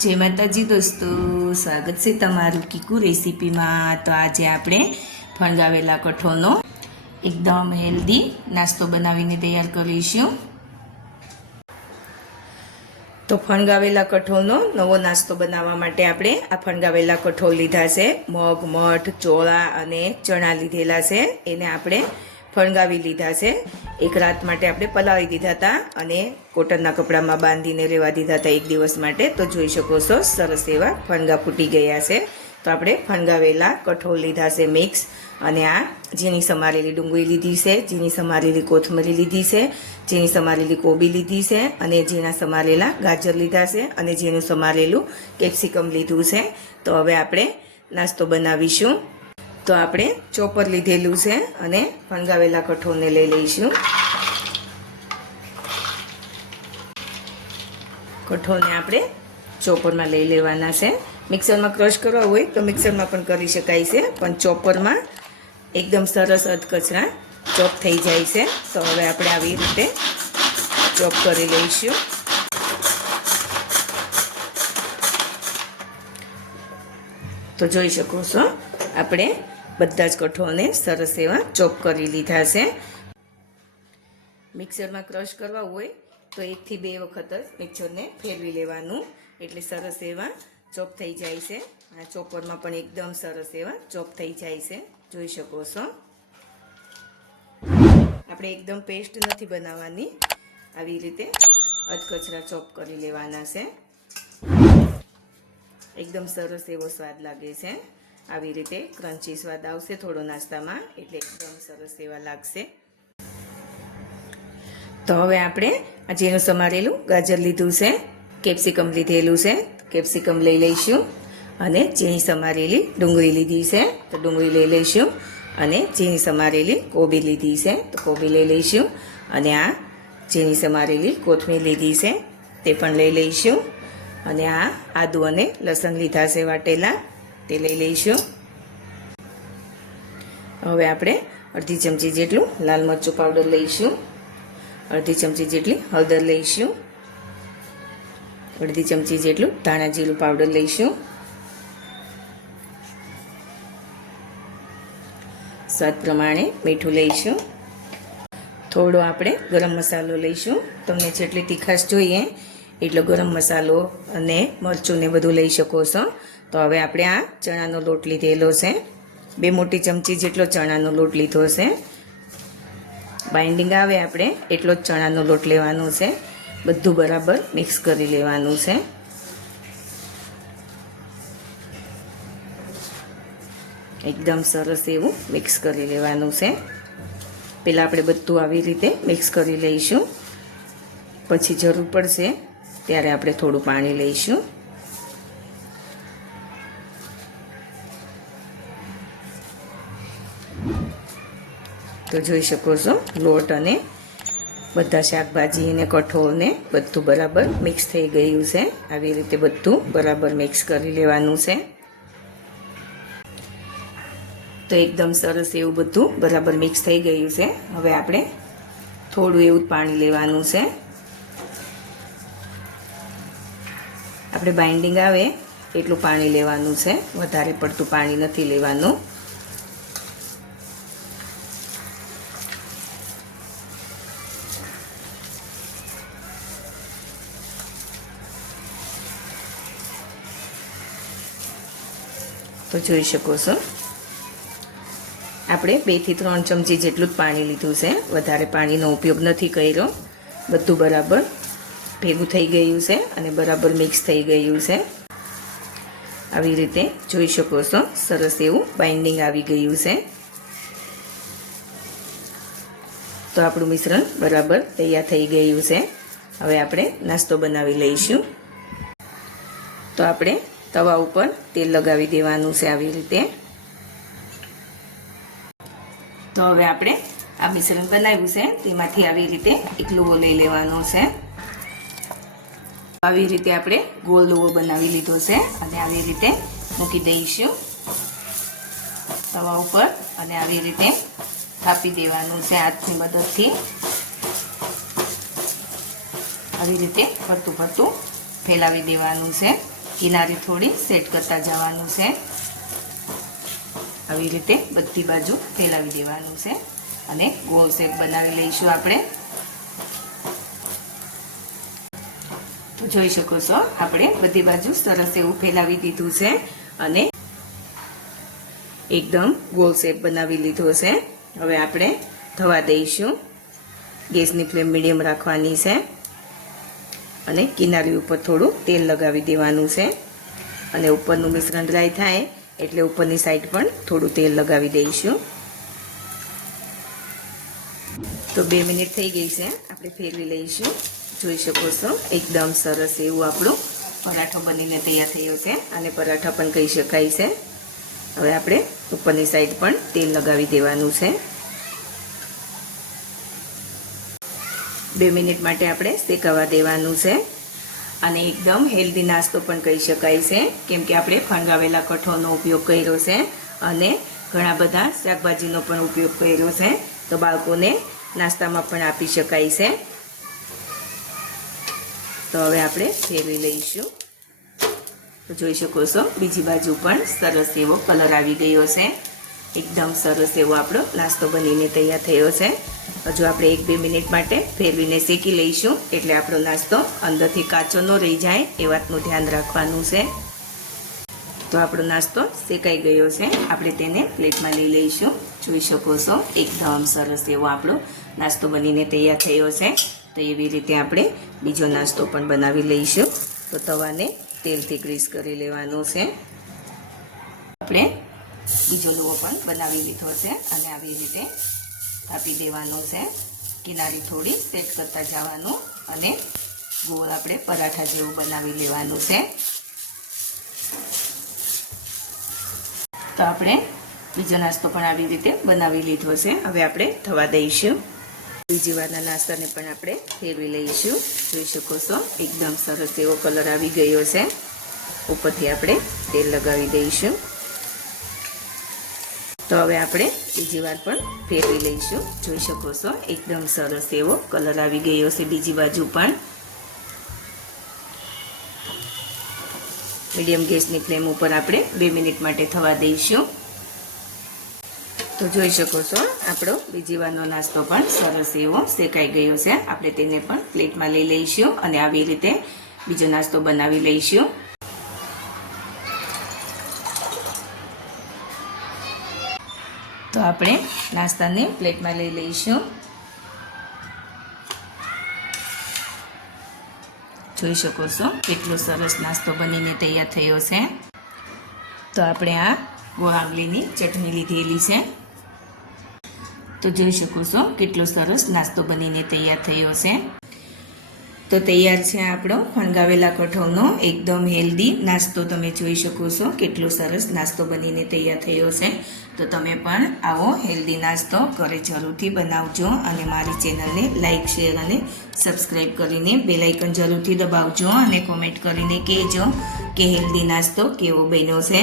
જય માતાજી દોસ્તો, સ્વાગત છે તમારું કીકુ રેસીપીમાં. તો આજે આપણે ફણગાવેલા કઠોળનો એકદમ હેલ્ધી નાસ્તો બનાવીને તૈયાર કરીશું. તો ફણગાવેલા કઠોળનો નવો નાસ્તો બનાવવા માટે આપણે આ ફણગાવેલા કઠોળ લીધા છે. મગ, મઠ, ચોળા અને ચણા લીધેલા છે. એને આપણે ફણગાવી લીધા છે. એક રાત માટે આપણે પલાળી દીધા હતા અને કોટનના કપડામાં બાંધીને રહેવા દીધા હતા એક દિવસ માટે. તો જોઈ શકો છો, સરસ એવા ફણગા ફૂટી ગયા છે. તો આપણે ફણગાવેલા કઠોળ લીધા છે મિક્સ. અને આ ઝીણી સમારેલી ડુંગળી લીધી છે, ઝીણી સમારેલી કોથમરી લીધી છે, ઝીણી સમારેલી કોબી લીધી છે અને ઝીણા સમારેલા ગાજર લીધા છે અને ઝીણું સમારેલું કેપ્સિકમ લીધું છે. તો હવે આપણે નાસ્તો બનાવીશું. તો આપણે ચોપર લીધેલું છે અને ફણગાવેલા કઠોળને લઈ લઈશું. કઠોળને આપણે ચોપરમાં લઈ લેવાના છે. મિક્સરમાં ક્રશ કરવા હોય તો મિક્સરમાં પણ કરી શકાય છે, પણ ચોપરમાં એકદમ સરસ અધકચરા ચોપ થઈ જાય છે. તો હવે આપણે આવી રીતે ચોપ કરી લઈશું. તો જોઈ શકો છો, આપણે બધા જ કઠોળને સરસ એવા ચોપ કરી લીધા છે. મિક્સરમાં ક્રશ કરવા હોય તો એકથી બે વખત જ મિક્સરને ફેરવી લેવાનું. એટલે સરસ એવા ચોપ થઈ જાય છે. આ ચોપરમાં પણ એકદમ સરસ એવા ચોપ થઈ જાય છે. જોઈ શકો છો. આપણે એકદમ પેસ્ટ નથી બનાવવાની. આવી રીતે અધકચરા ચોપ કરી લેવાના છે. એકદમ સરસ એવો સ્વાદ લાગે છે. આવી રીતે ક્રન્ચી સ્વાદ આવશે થોડો નાસ્તામાં, એટલે એકદમ સરસ એવા લાગશે. તો હવે આપણે જેનું સમારેલું ગાજર લીધું છે, કેપ્સિકમ લીધેલું છે, કેપ્સિકમ લઈ લઈશું અને ઝીણી સમારેલી ડુંગળી લીધી છે, તો ડુંગળી લઈ લઈશું અને ઝીણી સમારેલી કોબી લીધી છે, તો કોબી લઈ લઈશું અને આ ઝીણી સમારેલી કોથમીર લીધી છે, તે પણ લઈ લઈશું. અને આ આદુ અને લસણ લીધા છે વાટેલા. તે લઈ લઈશું. હવે આપણે અડધી ચમચી જેટલું લાલ મરચું પાવડર લઈશું. અડધી ચમચી જેટલી હળદર લઈશું. અડધી ચમચી જેટલું ધાણા જીરું પાવડર લઈશું. સ્વાદ પ્રમાણે મીઠું લઈશું. થોડો આપણે ગરમ મસાલો લઈશું. તમને જેટલી તીખાશ જોઈએ, એટલો ગરમ મસાલો અને મરચું ને બધું લઈ શકો છો. તો હવે આપણે આ ચણાનો લોટ લીધેલો છે. બે મોટી ચમચી જેટલો ચણાનો લોટ લીધો છે. બાઇન્ડિંગ આવે આપણે એટલો જ ચણાનો લોટ લેવાનો છે. બધું બરાબર મિક્સ કરી લેવાનું છે. એકદમ સરસ એવું મિક્સ કરી લેવાનું છે. પહેલાં આપણે બધું આવી રીતે મિક્સ કરી લઈશું. પછી જરૂર પડશે ત્યારે આપણે થોડું પાણી લઈશું. તો જોઈ શકો છો, લોટ અને બધા શાકભાજી અને કઠોળને બધું બરાબર મિક્સ થઈ ગયું છે. આવી રીતે બધું બરાબર મિક્સ કરી લેવાનું છે. તો એકદમ સરસ એવું બધું બરાબર મિક્સ થઈ ગયું છે. હવે આપણે થોડું એવું પાણી લેવાનું છે. આપણે બાઇન્ડિંગ આવે એટલું પાણી લેવાનું છે. વધારે પડતું પાણી નથી લેવાનું. જોઈ શકો છો. આપણે બેથી ત્રણ ચમચી જેટલું જ પાણી લીધું છે. વધારે પાણીનો ઉપયોગ નથી કર્યો. બધું બરાબર ભેગું થઈ ગયું છે અને બરાબર મિક્સ થઈ ગયું છે. આવી રીતે જોઈ શકો છો. સરસ એવું બાઇન્ડિંગ આવી ગયું છે. તો આપણું મિશ્રણ બરાબર તૈયાર થઈ ગયું છે. હવે આપણે નાસ્તો બનાવી લઈશું. તો આપણે તવા ઉપર તેલ લગાવી દેવાનું છે આવી રીતે. તો હવે આપણે આ મિશ્રણ બનાવ્યું છે, તેમાંથી આવી રીતે એક લોવો લઈ લેવાનો છે. આવી રીતે આપણે ગોળ લોવો બનાવી લીધો છે અને આવી રીતે મૂકી દઈશું. તવા ઉપર અને આવી રીતે થાપી દેવાનું છે હાથની મદદથી. આવી રીતે ફરતું ફરતું ફેલાવી દેવાનું છે. કિનારે થોડી સેટ કરતા જવાનું છે. આવી રીતે બધી બાજુ ફેલાવી દેવાનું છે અને ગોળ શેપ બનાવી લઈશું આપણે. તો જોઈ શકો છો, આપણે બધી બાજુ સરસ એવું ફેલાવી દીધું છે અને એકદમ ગોળ શેપ બનાવી લીધો છે. હવે આપણે થવા દઈશું. ગેસની ફ્લેમ મીડિયમ રાખવાની છે. અને કિનારી ઉપર થોડું તેલ લગાવી દેવાનું છે. અને ઉપરનું મિશ્રણ ડ્રાય થાય એટલે ઉપરની સાઈડ પણ થોડું તેલ લગાવી દઈશું. તો બે મિનિટ થઈ ગઈ છે. આપણે ફેરવી લઈશું. જોઈ શકો છો, એકદમ સરસ એવું આપણું પરાઠો બનીને તૈયાર થયો છે અને પરાઠા પણ કહી શકાય છે. હવે આપણે ઉપરની સાઈડ પણ તેલ લગાવી દેવાનું છે. બે મિનિટ માટે આપણે શેકાવા દેવાનું છે. અને એકદમ હેલ્ધી નાસ્તો પણ કહી શકાય છે, કેમ કે આપણે ફણગાવેલા કઠોળનો ઉપયોગ કર્યો છે અને ઘણા બધા શાકભાજીનો પણ ઉપયોગ કર્યો છે, તો બાળકોને નાસ્તામાં પણ આપી શકાય છે. તો હવે આપણે ફેરવી લઈશું. તો જોઈ શકો છો, બીજી બાજુ પણ સરસ એવો કલર આવી ગયો છે. એકદમ સરસ એવો આપણો નાસ્તો બનીને તૈયાર થયો છે. હજુ આપણે એક બે મિનિટ માટે ફેરવીને શેકી લઈશું. એટલે આપણો નાસ્તો અંદરથી કાચો ન રહી જાય, એ વાતનું ધ્યાન રાખવાનું છે. તો આપણો નાસ્તો શેકાઈ ગયો છે. આપણે તેને પ્લેટમાં લઈ લઈશું. જોઈ શકો છો, એકદમ સરસ એવો આપણો નાસ્તો બનીને તૈયાર થયો છે. તો એવી રીતે આપણે બીજો નાસ્તો પણ બનાવી લઈશું. તો તવાને તેલથી ગ્રીસ કરી લેવાનો છે. આપણે બીજો લોહો પણ બનાવી લીધો છે. અને આવી રીતે આપી દેવાનો છે. કિનારી થોડી સેટ કરતા જવાનું અને ગોળ આપણે પરાઠા જેવું બનાવી લેવાનું છે. તો આપણે બીજો નાસ્તો પણ આવી રીતે બનાવી લીધો છે. હવે આપણે થવા દઈશું. બીજી વારના નાસ્તાને પણ આપણે ફેરવી લઈશું. જોઈ શકો છો, એકદમ સરસ એવો કલર આવી ગયો છે. ઉપરથી આપણે તેલ લગાવી દઈશું. તો હવે આપણે બીજી વાર પણ ફેરવી લઈશું. જોઈ શકો છો, એકદમ સરસ એવો કલર આવી ગયો છે બીજી બાજુ પણ. મીડિયમ ગેસની ફ્લેમ ઉપર આપણે બે મિનિટ માટે થવા દઈશું. તો જોઈ શકો છો, આપણો બીજી વારનો નાસ્તો પણ સરસ એવો શેકાઈ ગયો છે. આપણે તેને પણ પ્લેટમાં લઈ લઈશું અને આવી રીતે બીજો નાસ્તો બનાવી લઈશું. તો આપણે નાસ્તાને પ્લેટમાં લઈ લઈશું. જોઈ શકો છો કેટલો સરસ નાસ્તો બનીને તૈયાર થયો છે. તો આપણે આ ગોહાવલીની ચટણી લીધેલી છે. તો જોઈ શકો છો કેટલો સરસ નાસ્તો બનીને તૈયાર થયો છે. તો તૈયાર છે આપણો ફણગાવેલા કઠોળનો. એકદમ હેલ્ધી નાસ્તો તમે જોઈ શકો છો. કેટલો સરસ નાસ્તો બનીને તૈયાર થયો છે. તો તમે પણ આવો હેલ્ધી નાસ્તો ઘરે જરૂરથી બનાવજો અને મારી ચેનલને લાઇક શેર અને સબસ્ક્રાઈબ કરીને બેલાઇકન જરૂરથી દબાવજો અને કોમેન્ટ કરીને કહેજો કે હેલ્ધી નાસ્તો કેવો બન્યો છે.